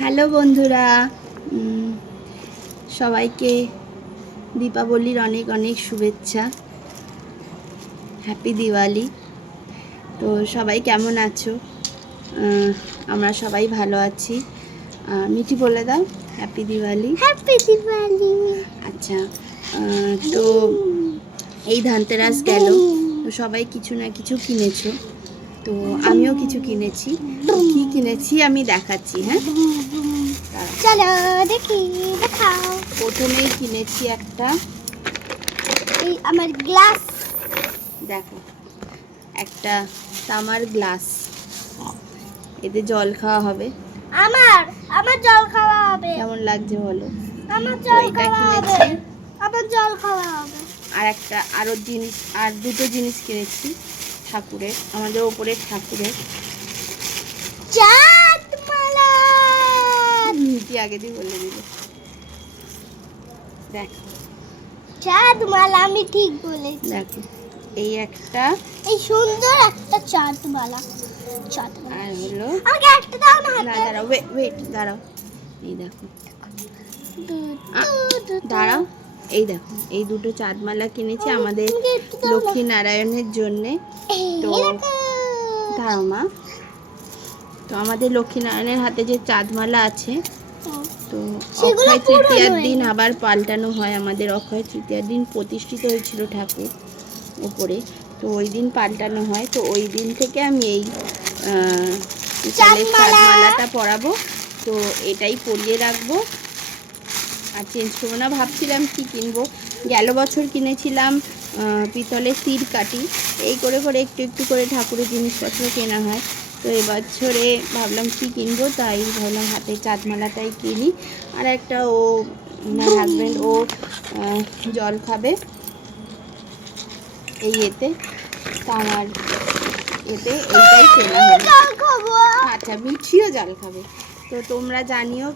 Hello বন্ধুরা, সবাইকে দীপাবলির অনেক অনেক শুভেচ্ছা। হ্যাপি দিওয়ালি। তো সবাই কেমন আছো? আমরা সবাই ভালো আছি। মিঠি বলে দাও হ্যাপি দিওয়ালি। হ্যাপি দিওয়ালি। আচ্ছা, তো এই ধানতেরাস গেল, তো সবাই কিছু না কিছু কিনেছো, তো আমিও কিছু কিনেছি। কি কিনেছি আমি দেখাচ্ছি। হ্যাঁ, চলো দেখি, দেখাও। প্রথমেই কিনেছি একটা, এই আমার গ্লাস। দেখো, একটা তামার গ্লাস, এতে জল খাওয়া হবে। আমার জল খাওয়া হবে। কেমন লাগছে বলো? আমার তো জল এটা খাওয়া হবে। কিনেছি। আমার জল খাওয়া হবে। আর দুটো জিনিস কিনেছি ঠাকুরের, আমাদের ওপরের ঠাকুরের। চাঁদ মালা। নীতি আগে দিয়ে বলে দিল। দেখো চাঁদ মালা, আমি ঠিক বলেছি। দেখো, এই একটা, এই সুন্দর একটা চাঁদ মালা। চাঁদ মালা। আর হলো, আমাকে একটা দাও না না হাতে। দাঁড়াও, ওয়েট দাঁড়াও, এই দেখো, দাঁড়াও, এই দেখো, এই দুটো চাঁদমালা কিনেছি আমাদের লক্ষ্মী নারায়ণের জন্যে। তো দাঁড়াও মা, তো আমাদের লক্ষ্মী নারায়ণের হাতে যে চাঁদমালা আছে, তো অক্ষয় তৃতীয়ার দিন আবার পাল্টানো হয়। আমাদের অক্ষয় তৃতীয়ার দিন প্রতিষ্ঠিত হয়েছিল ঠাকুর ওপরে, তো ওই দিন পাল্টানো হয়। তো ওই দিন থেকে আমি এই চাঁদমালাটা পরাবো, তো এটাই পরিয়ে রাখবো, আর চেঞ্জ করবো না। ভাবছিলাম কি কিনবো, গেল বছর কিনেছিলাম পিতলের তীর কাটি। এই করে করে একটু একটু করে ঠাকুরের জিনিসপত্র কেনা হয়। তো এবছরে ভাবলাম কি কিনবো, তাই ভাবলাম হাতে চাঁদমালাটাই কিনি। আর একটা, আমার হাজব্যান্ড জল খাবে এই এতে, তো আমার এতে এইটাই কেনা হবে। আচ্ছা, মিঠিও জল খাবে। তো তোমরা জানিও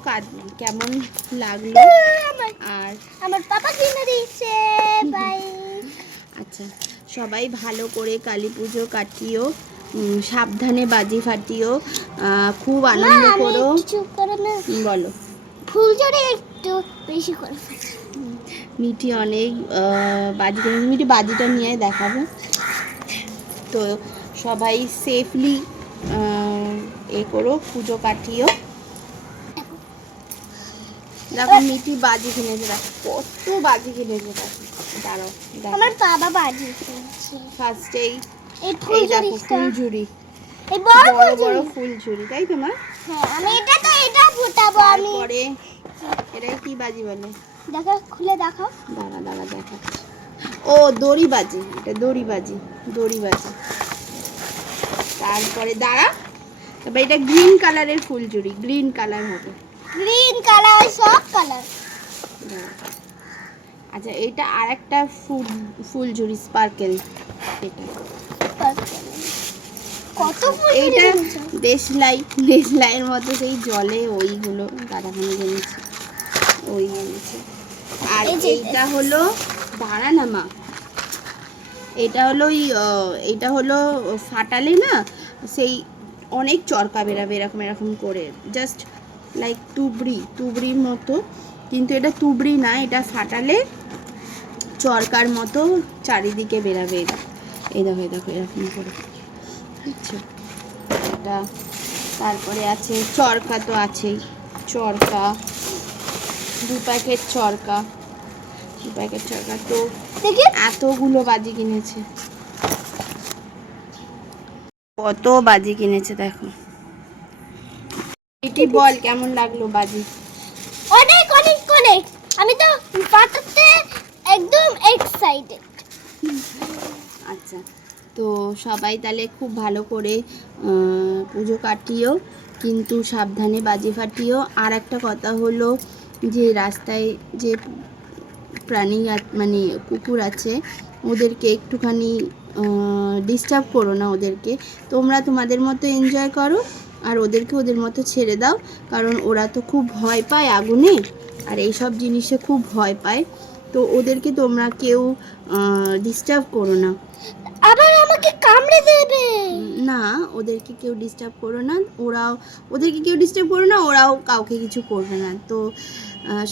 কেমন লাগলো। আর আমার পাপা কিনে দিয়েছে। বাই। আচ্ছা, সবাই ভালো করে কালী পুজো কাটিও, সাবধানে বাজি ফাটিও, খুব আনন্দ করো। বলো। ফুলঝড়ি একটু বেশি করে। মিঠি অনেক বাজি কিনে, মিঠি বাজিটা নিয়ে দেখাবো। তো সবাই সেফলি করো, পুজো কাটিও। দেখো মিঠি বাজি কিনেছে, দেখো কত বাজি কিনেছে। দাঁড়াও, আমার বাবা বাজি কিনেছে। ফার্স্টেই এই দেখো ফুলঝুরি, এই বড় বড় ফুলঝুরি, তাই তো মা? হ্যাঁ, আমি এটা ফুটাবো। আমি তারপরে এটা কি বাজি বলে? দেখো, খুলে দেখাও। দাঁড়া দেখাচ্ছি। ও দড়ি বাজি, এটা দড়ি বাজি। তারপরে দাঁড়া, তারপরে এটা গ্রিন কালারের ফুলঝুরি, গ্রিন কালার হবে। গ্রিন কালার, সব কালার। আচ্ছা, এটা আর একটা ফুলঝুরি স্পার্কেল। এটা কত ফুল, এইটা দেশলাইয়ের মতো সেই জলে ওইগুলো দাদাখানে জেনেছে, ওই জেনেছে। আর এইটা হলো, দাঁড়া না মা, এটা হলো ফাটালে না সেই অনেক চরকা বেরাবে, এরকম করে, জাস্ট লাইক তুবড়ির মতো, কিন্তু এটা তুবড়ি না, এটা ফাটালে চরকার মতো চারিদিকে বেরাবে। এই দেখো এরকম করে, বুঝছো এটা। তারপরে আছে চরকা, তো আছেই চরকা, 2 প্যাকেট চরকা। তো এতগুলো বাজি কিনেছে, কত বাজি কিনেছে দেখো। এটি বল কেমন লাগলো বাজি? অনেক। আমি তো ফাটাতে একদম এক্সাইটেড। আচ্ছা, তো সবাই তাহলে খুব ভালো করে পুজো কাটিও, কিন্তু সাবধানে বাজি ফাটিও। আর একটা কথা হলো যে রাস্তায় যে প্রাণী মানে কুকুর আছে, ওদেরকে একটুখানি ডিস্টার্ব করো না ওদেরকে। তোমরা তোমাদের মতো এনজয় করো, আর ওদেরকে ওদের মতো ছেড়ে দাও, কারণ ওরা তো খুব ভয় পায় আগুনে, আর এইসব জিনিসে খুব ভয় পায়। তো ওদেরকে তোমরা কেউ ডিস্টার্ব করো না। আবার আমাকে আমাকে কামড়ে দেবে। না, ওদেরকে কেউ ডিস্টার্ব করো না, ওদেরকে কেউ ডিস্টার্ব করো না, ওরাও কাউকে কিছু করবে না। তো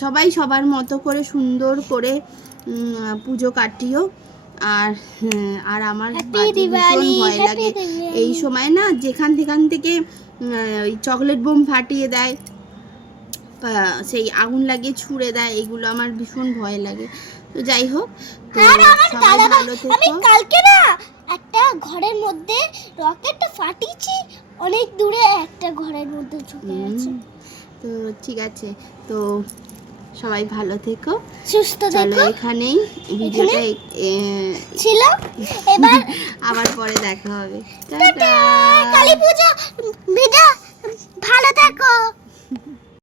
সবাই সবার মতো করে সুন্দর করে পুজো কাটিও। আর আমার বাজে ভীষণ ভয় লাগে এই সময় না, যেখান থেকে ওই চকলেট বোম ফাটিয়ে দেয়, সেই আগুন লাগিয়ে ছুঁড়ে দেয়, এগুলো আমার ভীষণ ভয় লাগে। তো যাই হোক, তো সবাই ভালো থেকো। আমি কালকে না একটা ঘরের মধ্যে রকেটটা ফাটিয়েছি, অনেক দূরে একটা ঘরের মধ্যে ঢুকে গেছে। তো ঠিক আছে, তো সবাই ভালো থেকো, সুস্থ চলো থেকো। এখানেই ভিডিওটা ছিল, এবার আবার পরে দেখা হবে। টাটা, কালী পূজা বিদায়, ভালো থেকো।